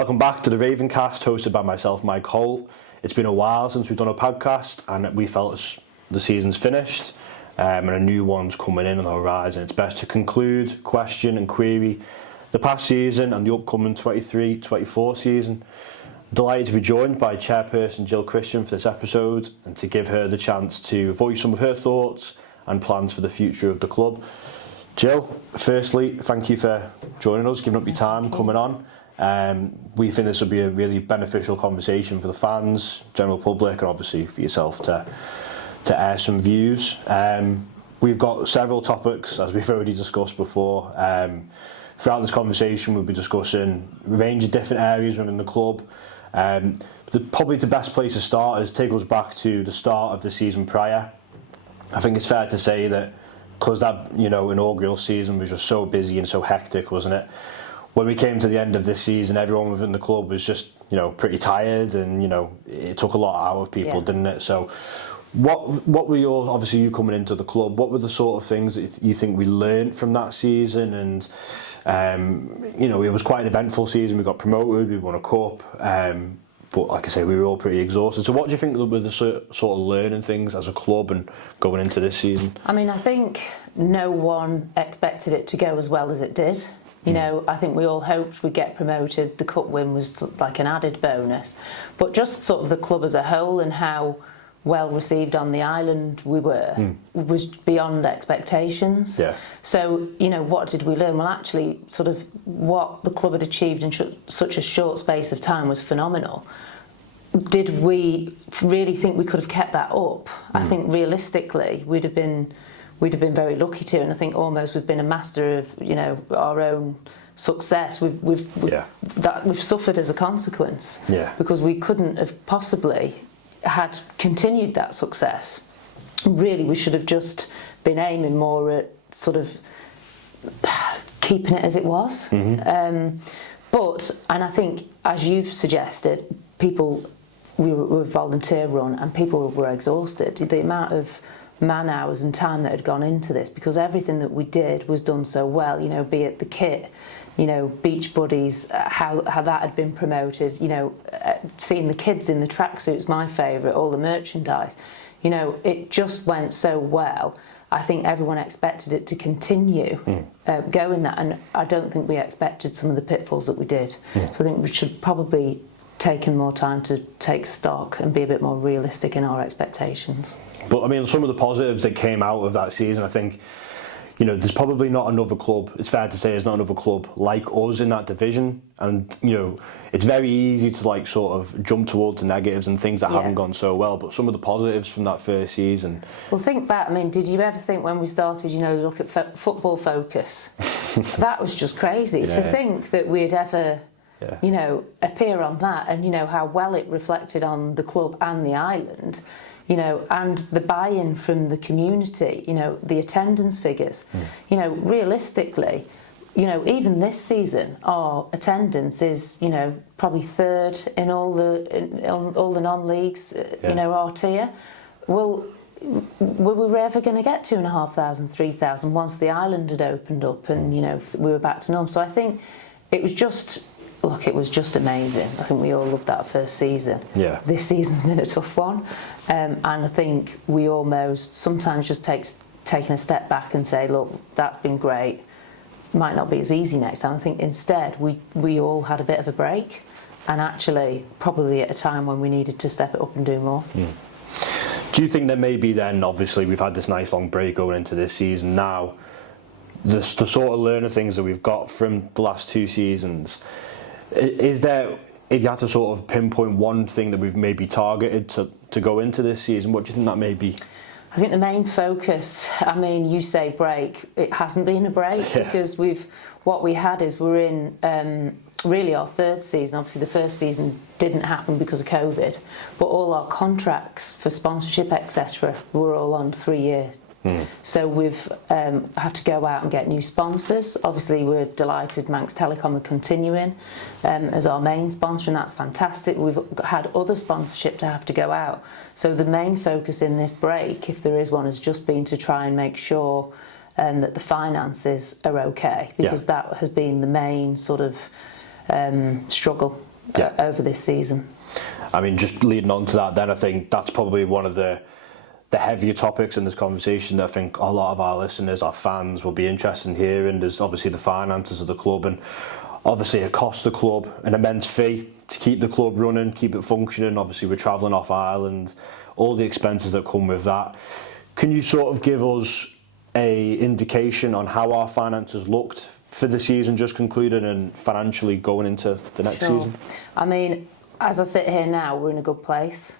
Welcome back to the Ravencast, hosted by myself, Mike Holt. It's been a while since we've done a podcast, and we felt the season's finished and a new one's coming in on the horizon. It's best to conclude, question and query the past season and the upcoming 23-24 season. Delighted to be joined by Chairperson Gill Christian for this episode and to give her the chance to voice some of her thoughts and plans for the future of the club. Gill, firstly, thank you for joining us, giving up your time, coming on. We think this will be a really beneficial conversation for the fans, general public, and obviously for yourself to air some views. We've got several topics, as we've already discussed before. Throughout this conversation, we'll be discussing a range of different areas within the club. Probably the best place to start is take us back to the start of the season prior. I think it's fair to say that because that inaugural season was just so busy and so hectic, wasn't it? When we came to the end of this season, everyone within the club was just pretty tired, and it took a lot out of people, didn't it? So, what were obviously you coming into the club? What were the sort of things that you think we learned from that season? And it was quite an eventful season. We got promoted, we won a cup, but like I say, we were all pretty exhausted. So what do you think were the sort of learning things as a club and going into this season? I mean, I think no one expected it to go as well as it did. I think we all hoped we'd get promoted. The cup win was like an added bonus. But just sort of the club as a whole and how well received on the island we were was beyond expectations. Yeah. So, what did we learn? Well, actually, sort of what the club had achieved in such a short space of time was phenomenal. Did we really think we could have kept that up? I think realistically we'd have been very lucky to, and I think almost we've been a master of our own success. We've suffered as a consequence, because we couldn't have possibly had continued that success. Really, we should have just been aiming more at sort of keeping it as it was. And I think, as you've suggested, we were volunteer run and people were exhausted. The amount of man hours and time that had gone into this, because everything that we did was done so well, be it the kit, beach buddies, how that had been promoted, seeing the kids in the tracksuits, my favourite, all the merchandise, it just went so well. I think everyone expected it to continue going that, and I don't think we expected some of the pitfalls that we did. So I think we should probably taken more time to take stock and be a bit more realistic in our expectations. But I mean, some of the positives that came out of that season, I think, there's probably not another club, it's fair to say there's not another club like us in that division, and it's very easy to sort of jump towards the negatives and things that haven't gone so well, but some of the positives from that first season. Well, think back, I mean, did you ever think when we started, look at Football Focus, that was just crazy to think that we'd ever appear on that, and how well it reflected on the club and the island, and the buy-in from the community, the attendance figures, realistically, even this season, our attendance is, probably third in all the non-leagues, our tier. Well, were we ever going to get 2,500, 3,000 once the island had opened up and, we were back to norm? So I think it was just amazing. I think we all loved that first season. Yeah. This season's been a tough one. And I think we almost sometimes just taking a step back and say, look, that's been great. Might not be as easy next time. I think instead we all had a bit of a break, and actually probably at a time when we needed to step it up and do more. Do you think that maybe then, obviously we've had this nice long break going into this season now, the sort of learner things that we've got from the last two seasons, is there, if you had to sort of pinpoint one thing that we've maybe targeted to go into this season, what do you think that may be? I think the main focus, I mean, you say break, it hasn't been a break, because what we had is we're in really our third season. Obviously the first season didn't happen because of COVID, but all our contracts for sponsorship, etc., were all on 3-year. So we've had to go out and get new sponsors. Obviously we're delighted Manx Telecom are continuing as our main sponsor, and that's fantastic. We've had other sponsorship to have to go out. So the main focus in this break, if there is one, has just been to try and make sure that the finances are okay, because that has been the main sort of struggle over this season. I mean, just leading on to that then, I think that's probably one of the heavier topics in this conversation that I think a lot of our listeners, our fans, will be interested in hearing. There's obviously the finances of the club, and obviously it costs the club an immense fee to keep the club running, keep it functioning. Obviously we're travelling off Ireland, all the expenses that come with that. Can you sort of give us a indication on how our finances looked for the season just concluded and financially going into the next season? I mean, as I sit here now, we're in a good place,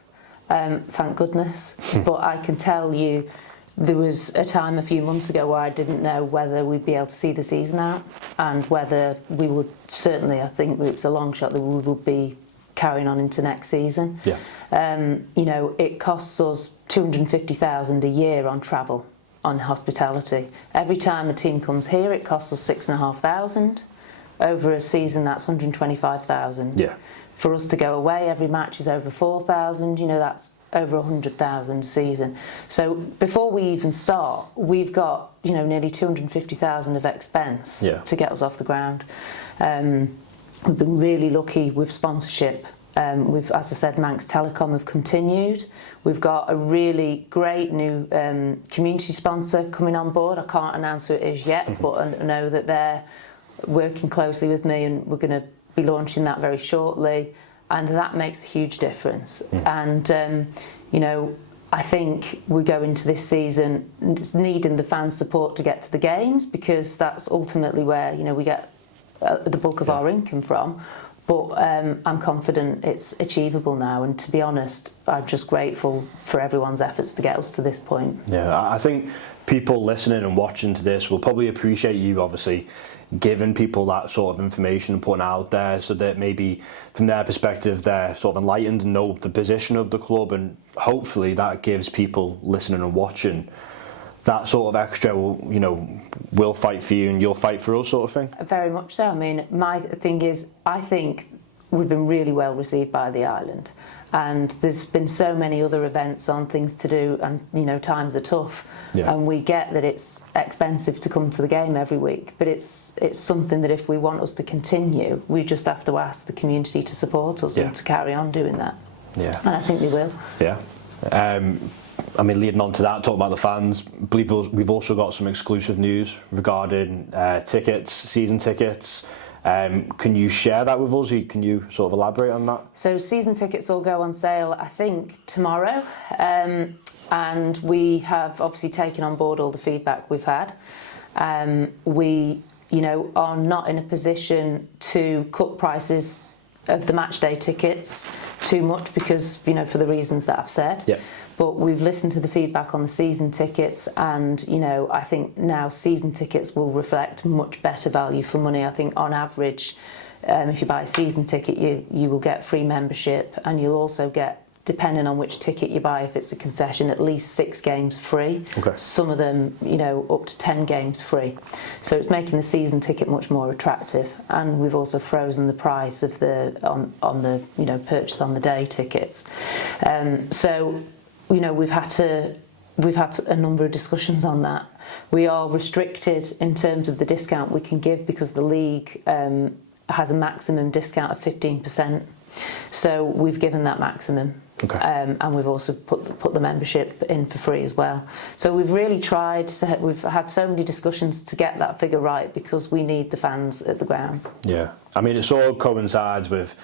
thank goodness. But I can tell you, there was a time a few months ago where I didn't know whether we'd be able to see the season out, and whether we would, certainly I think it was a long shot that we would be carrying on into next season. You know, it costs us $250,000 a year on travel, on hospitality. Every time a team comes here, it costs us $6,500. Over a season, that's $125,000. Yeah. For us to go away, every match is over $4,000. You know, that's over $100,000 a season. So before we even start, we've got, you know, nearly $250,000 of expense to get us off the ground. We've been really lucky with sponsorship. We've, as I said, Manx Telecom have continued. We've got a really great new community sponsor coming on board. I can't announce who it is yet, but I know that they're working closely with me, and we're going to be launching that very shortly. And that makes a huge difference. And, you know, I think we go into this season needing the fan support to get to the games, because that's ultimately where, you know, we get the bulk of our income from. But I'm confident it's achievable now, and to be honest, I'm just grateful for everyone's efforts to get us to this point. Yeah, I think people listening and watching to this will probably appreciate you obviously giving people that sort of information and putting it out there, so that maybe from their perspective they're sort of enlightened and know the position of the club, and hopefully that gives people listening and watching that sort of extra, you know, we'll fight for you and you'll fight for us sort of thing. Very much so. I mean, my thing is, I think we've been really well received by the island, and there's been so many other events on, things to do, and, you know, times are tough. And we get that it's expensive to come to the game every week, but it's something that if we want us to continue, we just have to ask the community to support us and to carry on doing that. And I think they will. I mean, leading on to that, talking about the fans, I believe we've also got some exclusive news regarding tickets, season tickets. Can you share that with us? Can you sort of elaborate on that? So season tickets will go on sale, I think, tomorrow. And we have obviously taken on board all the feedback we've had. We, you know, are not in a position to cut prices of the match day tickets too much, because, you know, for the reasons that I've said. But we've listened to the feedback on the season tickets, and, you know, I think now season tickets will reflect much better value for money. I think on average, if you buy a season ticket, you will get free membership, and you'll also get, depending on which ticket you buy, if it's a concession, at least 6 games free. Some of them, you know, up to 10 games free. So it's making the season ticket much more attractive. And we've also frozen the price of the on the, you know, purchase on the day tickets. So, you know, we've had a number of discussions on that. We are restricted in terms of the discount we can give, because the league has a maximum discount of 15%. So we've given that maximum. And we've also put the membership in for free as well. So we've really tried we've had so many discussions to get that figure right, because we need the fans at the ground. I mean, it sort of coincides with,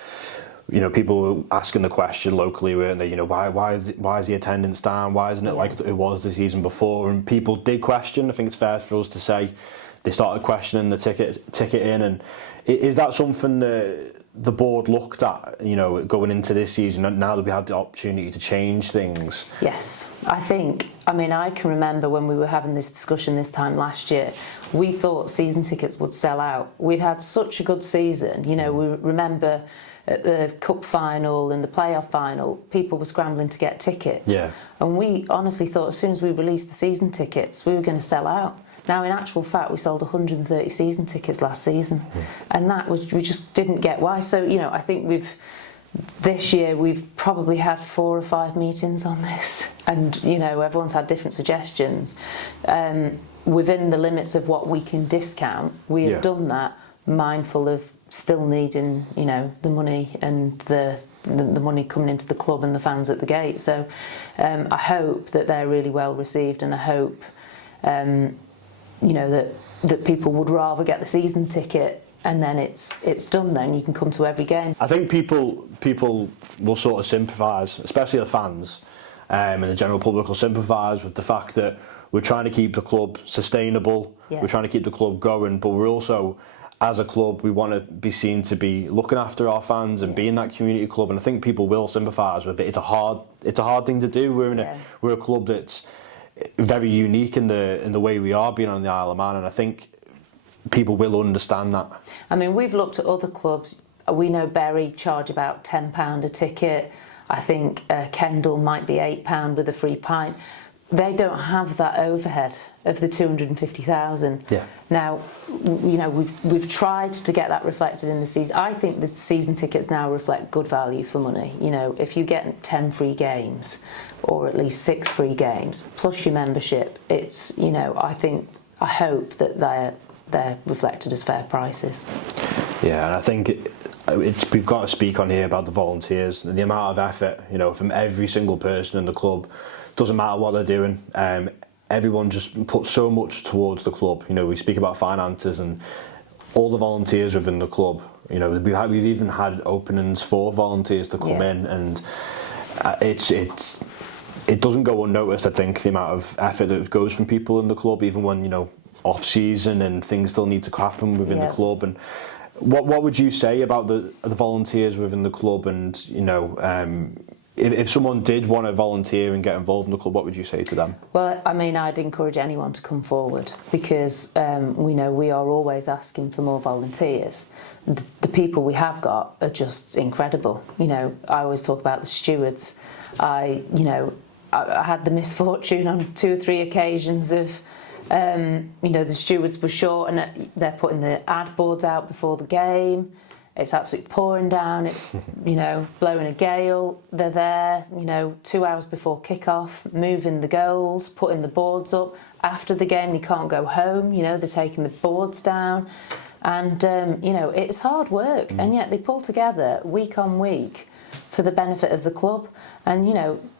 you know, people asking the question locally, weren't they? You know, why is the attendance down? Why isn't it like it was the season before? And people did question. I think it's fair for us to say they started questioning the ticket in. And is that something that the board looked at, you know, going into this season, now that we had the opportunity to change things? Yes, I think, I mean, I can remember when we were having this discussion this time last year, we thought season tickets would sell out. We'd had such a good season, you know. We remember at the cup final and the playoff final, people were scrambling to get tickets. And we honestly thought as soon as we released the season tickets, we were going to sell out. Now, in actual fact, we sold 130 season tickets last season, and that was, we just didn't get why. So, you know, I think this year we've probably had 4 or 5 meetings on this, and, you know, everyone's had different suggestions. Within the limits of what we can discount, we have done that, mindful of still needing, the money and the money coming into the club and the fans at the gate. So I hope that they're really well received, and I hope, that people would rather get the season ticket and then it's done. Then you can come to every game. I think people will sort of sympathise, especially the fans, and the general public will sympathise with the fact that we're trying to keep the club sustainable. Yeah. We're trying to keep the club going, but we're also, as a club, we want to be seen to be looking after our fans and being that community club. And I think people will sympathise with it. It's a hard thing to do. We're a club that's very unique in the way we are being on the Isle of Man, and I think people will understand that. I mean, we've looked at other clubs. We know Bury charge about £10 a ticket. I think Kendal might be £8 with a free pint. They don't have that overhead of the 250,000. Yeah. Now, we've tried to get that reflected in the season. I think the season tickets now reflect good value for money. If you get 10 free games, or at least 6 free games plus your membership, it's I hope that they're reflected as fair prices. Yeah, and I think we've got to speak on here about the volunteers and the amount of effort, from every single person in the club. Doesn't matter what they're doing. Everyone just puts so much towards the club. We speak about finances and all the volunteers within the club. We've even had openings for volunteers to come in, and it doesn't go unnoticed. I think the amount of effort that goes from people in the club, even when off season and things still need to happen within the club. And what would you say about the volunteers within the club? And if someone did want to volunteer and get involved in the club, what would you say to them? Well, I mean, I'd encourage anyone to come forward, because we know we are always asking for more volunteers. The people we have got are just incredible. I always talk about the stewards. I had the misfortune on 2 or 3 occasions of, the stewards were short and they're putting the ad boards out before the game. It's absolutely pouring down, it's, blowing a gale. They're there, 2 hours before kick-off, moving the goals, putting the boards up. After the game, they can't go home, they're taking the boards down. And, it's hard work, and yet they pull together week on week for the benefit of the club. And,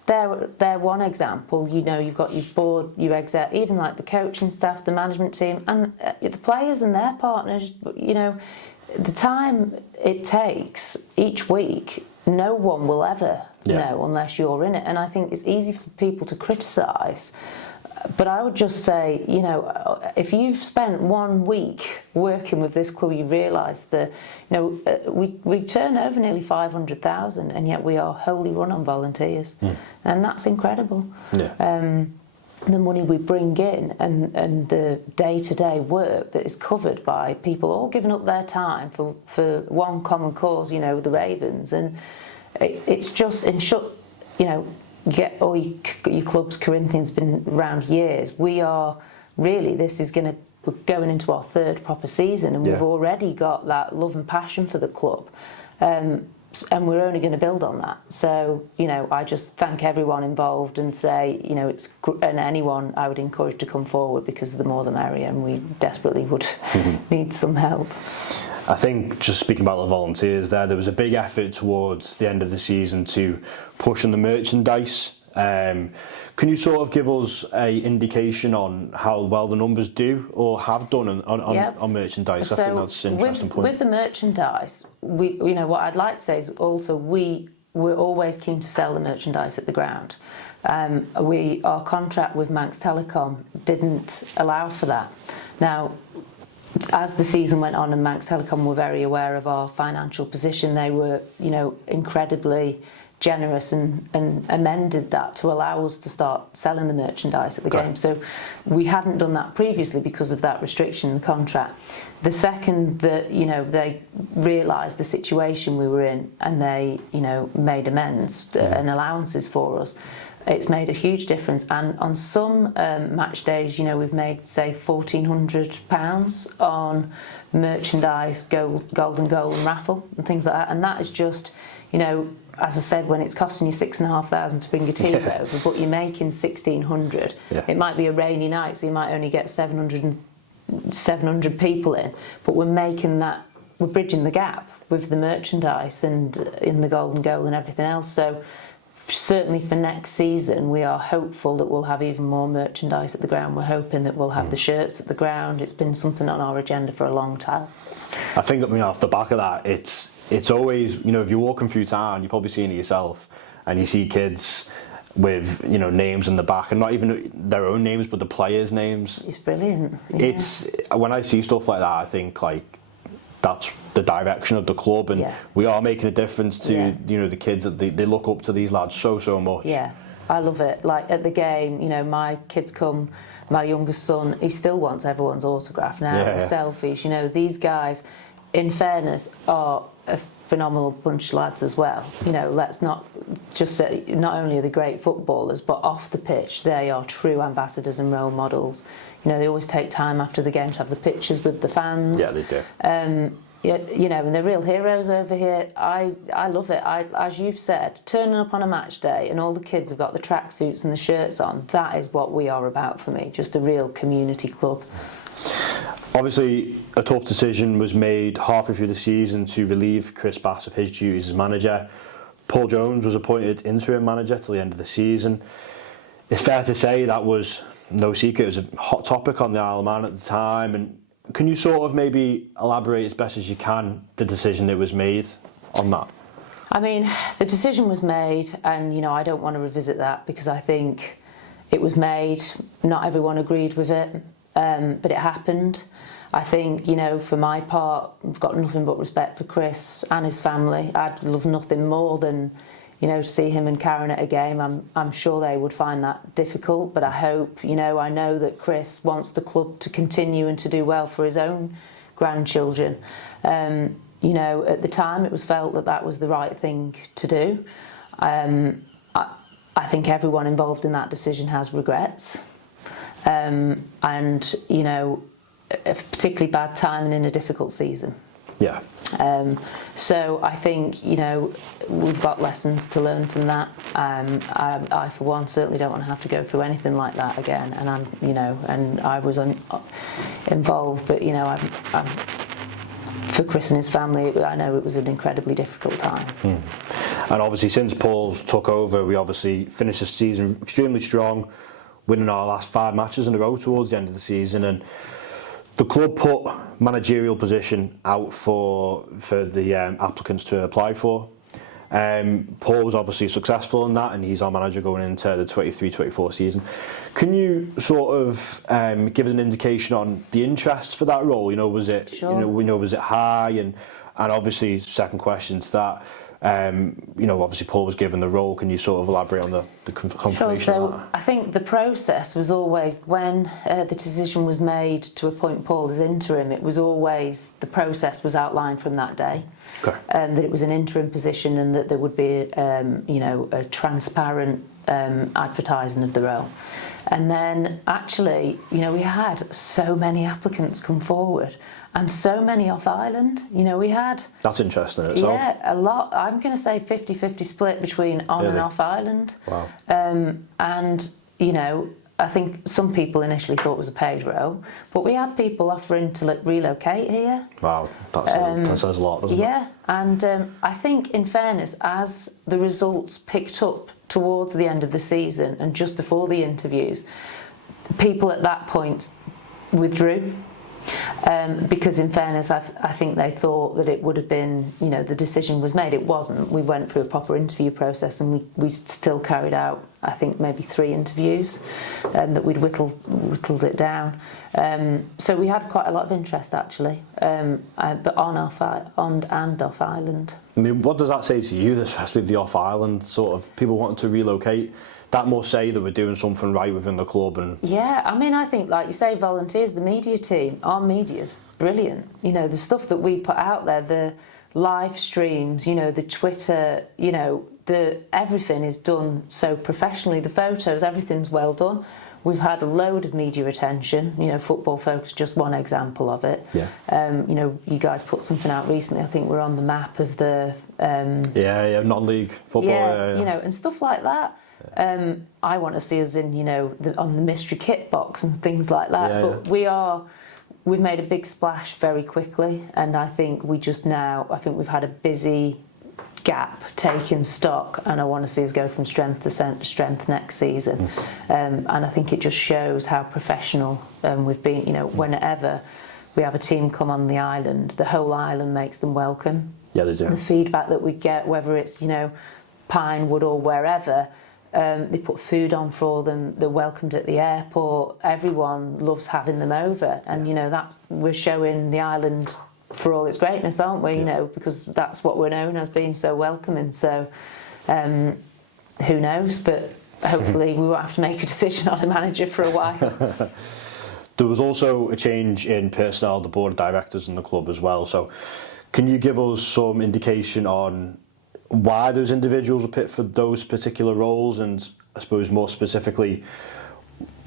they're one example. You've got your board, your exec, even like the coaching staff, the management team, and the players and their partners, the time it takes each week, no one will ever know unless you're in it. And I think it's easy for people to criticise, but I would just say, if you've spent 1 week working with this club, you realise that, we turn over nearly 500,000, and yet we are wholly run on volunteers, and that's incredible. Yeah. The money we bring in and the day-to-day work that is covered by people all giving up their time for one common cause, the Ravens, and it's just in short, get all your clubs. Corinthians been around years. We are really, we're going into our 3rd proper season, and we've already got that love and passion for the club. And we're only going to build on that. So, I just thank everyone involved and say, and anyone I would encourage to come forward, because the more the merrier, and we desperately would need some help. I think, just speaking about the volunteers there was a big effort towards the end of the season to push on the merchandise. Can you sort of give us an indication on how well the numbers do or have done on merchandise? I think that's an interesting point. With the merchandise, what I'd like to say is also we're always keen to sell the merchandise at the ground. Our contract with Manx Telecom didn't allow for that. Now, as the season went on and Manx Telecom were very aware of our financial position, they were, incredibly generous and amended that to allow us to start selling the merchandise at the game. So we hadn't done that previously because of that restriction in the contract. The second that, they realised the situation we were in, and they, made amends and allowances for us, it's made a huge difference. And on some match days, we've made, say, £1,400 on merchandise, golden goal and raffle and things like that. And that is just, as I said, when it's costing you £6,500 to bring a team over, but you're making £1,600. It might be a rainy night, so you might only get 700 people in, but we're making that we're bridging the gap with the merchandise and in the golden goal and everything else. So certainly for next season, we are hopeful that we'll have even more merchandise at the ground. We're hoping that we'll have the shirts at the ground. It's been something on our agenda for a long time. I think, off the back of that, it's always, if you're walking through town, you're probably seeing it yourself, and you see kids with names in the back, and not even their own names but the players' names. It's brilliant. Yeah. It's when I see stuff like that, I think that's the direction of the club, and we are making a difference to the kids that they look up to these lads so much. Yeah, I love it. Like at the game, my kids come. My youngest son, he still wants everyone's autograph now, selfies. These guys, in fairness, are a phenomenal bunch of lads as well. Let's not just say, not only are they great footballers, but off the pitch, they are true ambassadors and role models. They always take time after the game to have the pictures with the fans. Yeah, they do. And they're real heroes over here. I love it. As you've said, turning up on a match day and all the kids have got the tracksuits and the shirts on, that is what we are about for me, just a real community club. Obviously, a tough decision was made halfway through the season to relieve Chris Bass of his duties as manager. Paul Jones was appointed interim manager till the end of the season. It's fair to say that was no secret. It was a hot topic on the Isle of Man at the time. And can you sort of maybe elaborate as best as you can the decision that was made on that? The decision was made, and I don't want to revisit that because I think it was made. Not everyone agreed with it, but it happened. I think, for my part, I've got nothing but respect for Chris and his family. I'd love nothing more than, to see him and Karen at a game. I'm sure they would find that difficult, but I hope, I know that Chris wants the club to continue and to do well for his own grandchildren. At the time it was felt that was the right thing to do. I think everyone involved in that decision has regrets. And, a particularly bad timing in a difficult season. Yeah. So I think, we've got lessons to learn from that. I for one, certainly don't want to have to go through anything like that again. And and I was involved, but, I'm for Chris and his family, I know it was an incredibly difficult time. And obviously, since Paul's took over, we obviously finished the season extremely strong, winning our last 5 matches in a row towards the end of the season, and the club put managerial position out for the applicants to apply for. Paul was obviously successful in that, and he's our manager going into the 23-24 season. Can you sort of give us an indication on the interest for that role? Was it was it high, and obviously second question to that. Obviously Paul was given the role. Can you sort of elaborate on the confirmation? Sure. So of that? I think the process was always, when the decision was made to appoint Paul as interim, it was always, the process was outlined from that day. Okay. That it was an interim position and that there would be, a transparent advertising of the role. And then actually, we had so many applicants come forward. And so many off island, we had... That's interesting in itself. Yeah, a lot. I'm going to say 50-50 split between on and off island. Wow. And, I think some people initially thought it was a paid role, but we had people offering to relocate here. Wow, that says a lot, doesn't it? Yeah, and I think in fairness, as the results picked up towards the end of the season and just before the interviews, people at that point withdrew. Because in fairness, I think they thought that it would have been, the decision was made. It wasn't. We went through a proper interview process, and we still carried out, I think, maybe 3 interviews that we'd whittled it down. So we had quite a lot of interest actually, but on and off island. What does that say to you, especially the off island sort of people wanting to relocate? That must say that we're doing something right within the club. And yeah, I think, like you say, volunteers, the media team, our media's brilliant. The stuff that we put out there, the live streams, the Twitter, everything is done so professionally. The photos, everything's well done. We've had a load of media attention. Football Focus, just one example of it. Yeah. You guys put something out recently. I think we're on the map of the non-league football. Yeah, and stuff like that. I want to see us in, on the mystery kit box and things like that. But we are we've made a big splash very quickly, and I think we've had a busy gap taking stock, and I want to see us go from strength to strength next season. And I think it just shows how professional we've been. Whenever we have a team come on the island, the whole island makes them welcome. Yeah, they do. The feedback that we get, whether it's Pinewood or wherever, they put food on for them. They're welcomed at the airport. Everyone loves having them over, and we're showing the island for all its greatness, aren't we? Because that's what we're known as, being so welcoming. So who knows? But hopefully we won't have to make a decision on a manager for a while. There was also a change in personnel, the board of directors in the club as well. So can you give us some indication on why those individuals were picked for those particular roles, and I suppose more specifically,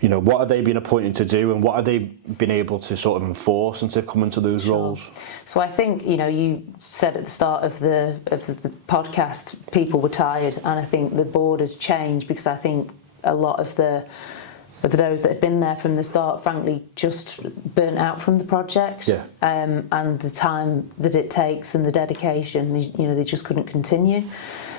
what have they been appointed to do, and what have they been able to sort of enforce since they've come into those roles? So I think you said at the start of the podcast people were tired, and I think the board has changed because I think a lot of those that have been there from the start, frankly, just burnt out from the project. Yeah. And the time that it takes and the dedication, they just couldn't continue.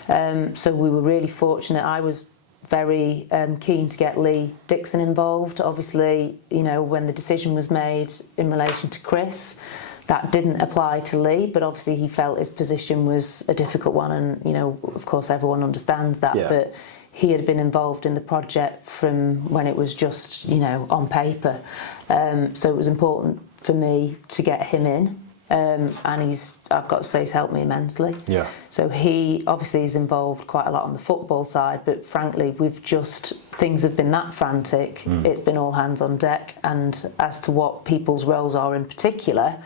So we were really fortunate. I was very keen to get Lee Dixon involved. Obviously, when the decision was made in relation to Chris, that didn't apply to Lee, but obviously he felt his position was a difficult one, and of course everyone understands that. Yeah. But he had been involved in the project from when it was just on paper, so it was important for me to get him in. And I've got to say, he's helped me immensely. Yeah. So he obviously is involved quite a lot on the football side, but frankly, things have been that frantic. It's been all hands on deck. And as to what people's roles are in particular,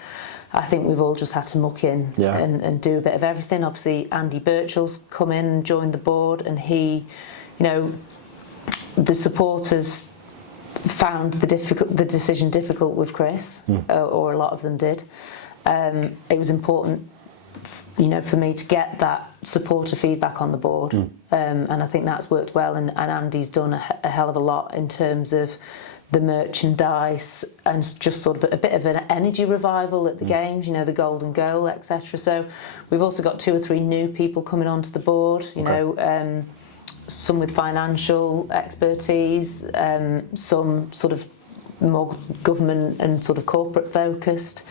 I think we've all just had to muck in and do a bit of everything. Obviously, Andy Birchall's come in and joined the board, and he, the supporters found the decision difficult with Chris, or a lot of them did. It was important, for me to get that supporter feedback on the board, and I think that's worked well. And Andy's done a hell of a lot in terms of the merchandise and just sort of a bit of an energy revival at the games. The golden goal, etc. So we've also got 2 or 3 new people coming onto the board. Some with financial expertise, some sort of more government and sort of corporate focused.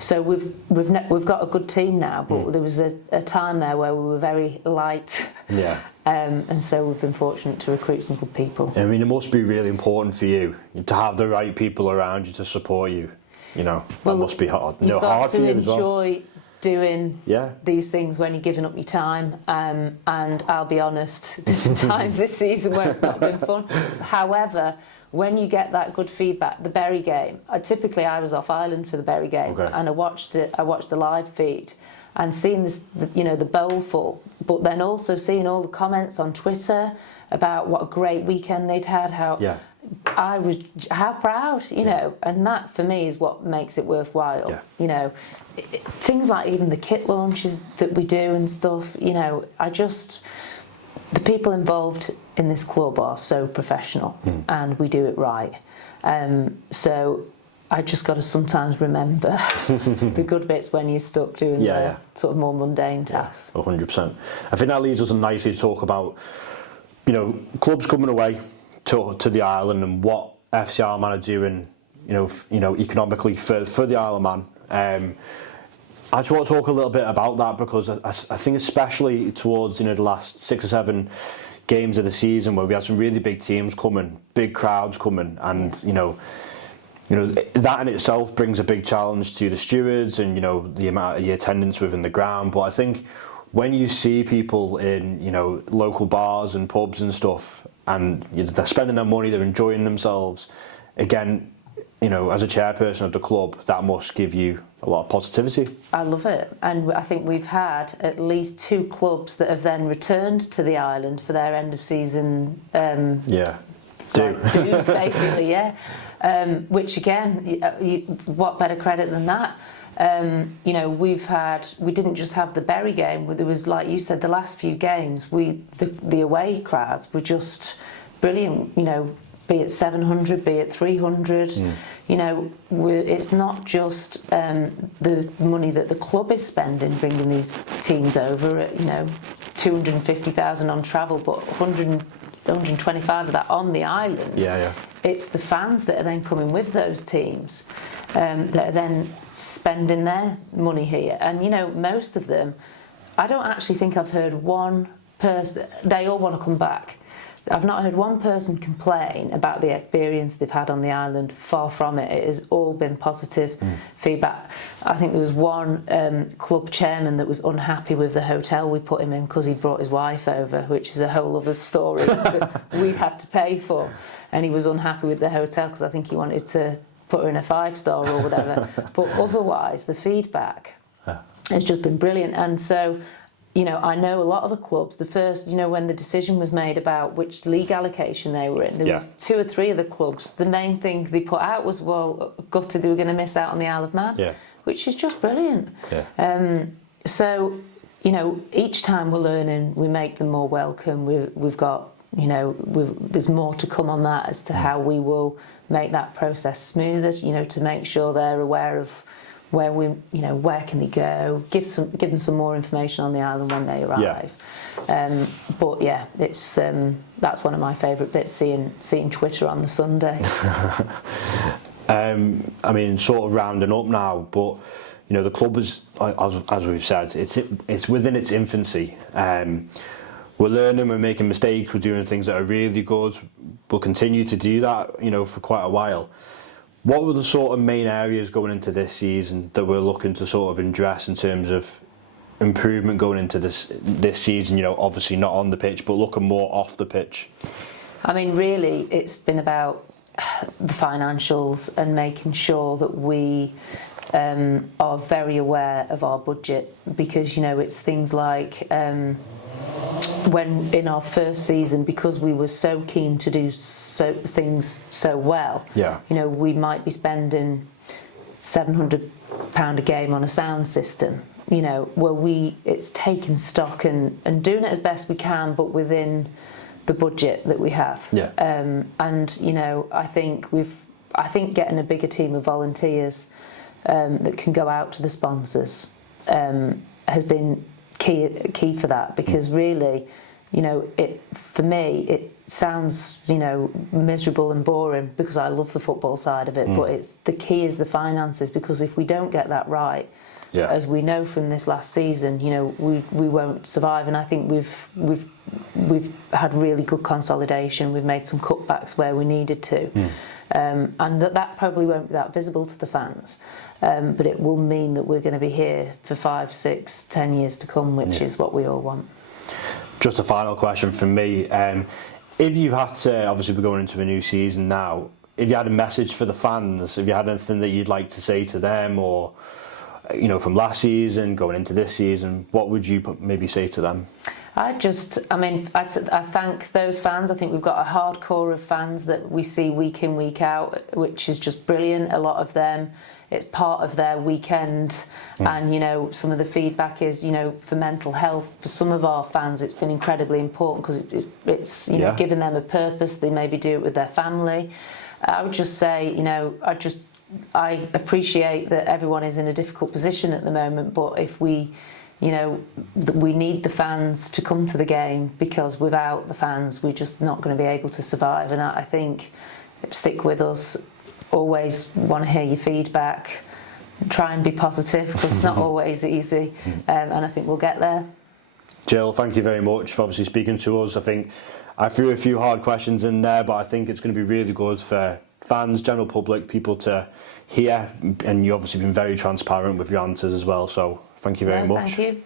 So we've got a good team now, but there was a time there where we were very light. Yeah. And so we've been fortunate to recruit some good people. I mean, it must be really important for you to have the right people around you to support you. That must be hard. You've got hard to for you as well. Enjoy doing these things when you're giving up your time. And I'll be honest, there's been times this season where it's not been fun. However, when you get that good feedback, the Bury game, typically I was off island for the Bury game, and I watched the live feed and seeing this, the bowl full, but then also seeing all the comments on Twitter about what a great weekend they'd had, how proud, and that for me is what makes it worthwhile. Things like even the kit launches that we do and stuff, the people involved in this club are so professional, and we do it right. So I just got to sometimes remember the good bits when you're stuck doing the sort of more mundane tasks. 100%. I think that leads us nicely to talk about, clubs coming away to the island and what FC Isle of Man are doing, economically for the Isle of Man. I just want to talk a little bit about that because I think especially towards the last 6 or 7 games of the season where we had some really big teams coming, big crowds coming, and that in itself brings a big challenge to the stewards and the amount of the attendance within the ground. But I think when you see people in local bars and pubs and stuff, and they're spending their money, they're enjoying themselves, again, as a chairperson of the club, that must give you a lot of positivity. I love it, and I think we've had at least 2 clubs that have then returned to the island for their end of season. Dues, basically, which again, what better credit than that? We didn't just have the Bury game. There was, like you said, the last few games. The away crowds were just brilliant. be it 700, be it 300. You know, it's not just the money that the club is spending bringing these teams over. You know, 250,000 on travel, but 125 of that on the island. Yeah. It's the fans that are then coming with those teams that are then spending their money here. And you know, most of them, I don't actually think I've heard one person. They all want to come back. I've not heard one person complain about the experience they've had on the island. Far from it. It has all been positive feedback. I think there was one club chairman that was unhappy with the hotel we put him in because he brought his wife over, which is a whole other story that we'd had to pay for. And he was unhappy with the hotel because I think he wanted to put her in a 5-star or whatever. But otherwise, the feedback has just been brilliant. And so, you know, I know a lot of the clubs, the first, you know, when the decision was made about which league allocation they were in, there was 2 or 3 of the clubs. The main thing they put out was, well, gutted they were going to miss out on the Isle of Man, which is just brilliant. So, you know, each time we're learning, we make them more welcome. We've got, you know, there's more to come on that as to how we will make that process smoother, you know, to make sure they're aware of where we, you know, where can they go? Give them some more information on the island when they arrive. But yeah, it's that's one of my favourite bits, seeing Twitter on the Sunday. I mean, sort of rounding up now, but you know, the club is, as we've said, it's within its infancy. We're learning, we're making mistakes, we're doing things that are really good. We'll continue to do that, you know, for quite a while. What were the sort of main areas going into this season that we're looking to sort of address in terms of improvement going into this season? You know, obviously not on the pitch, but looking more off the pitch. I mean, really, it's been about the financials and making sure that we are very aware of our budget, because, you know, it's things like when in our first season, because we were so keen to do things so well, you know, we might be spending £700 a game on a sound system, you know, where it's taking stock and doing it as best we can, but within the budget that we have. And you know, I think getting a bigger team of volunteers that can go out to the sponsors has been key for that, because really, you know, for me it sounds, you know, miserable and boring because I love the football side of it, but the key is the finances, because if we don't get that right, as we know from this last season, you know, we won't survive. And I think we've had really good consolidation. We've made some cutbacks where we needed to, and that probably won't be that visible to the fans. But it will mean that we're going to be here for 5, 6, 10 years to come, which is what we all want. Just a final question from me. If you had to, obviously we're going into a new season now, if you had a message for the fans, if you had anything that you'd like to say to them, or, you know, from last season going into this season, what would you maybe say to them? I thank those fans. I think we've got a hardcore of fans that we see week in, week out, which is just brilliant. A lot of them, it's part of their weekend. And, you know, some of the feedback is, you know, for mental health, for some of our fans, it's been incredibly important, because it's you know, giving them a purpose. They maybe do it with their family. I would just say, you know, I appreciate that everyone is in a difficult position at the moment, but if we, you know, we need the fans to come to the game, because without the fans we're just not going to be able to survive. And I think, stick with us, always want to hear your feedback, try and be positive, because it's not always easy, and I think we'll get there. Gill, thank you very much for obviously speaking to us. I think I threw a few hard questions in there, but I think it's going to be really good for fans, general public, people to hear, and you've obviously been very transparent with your answers as well, so thank you very much. Thank you.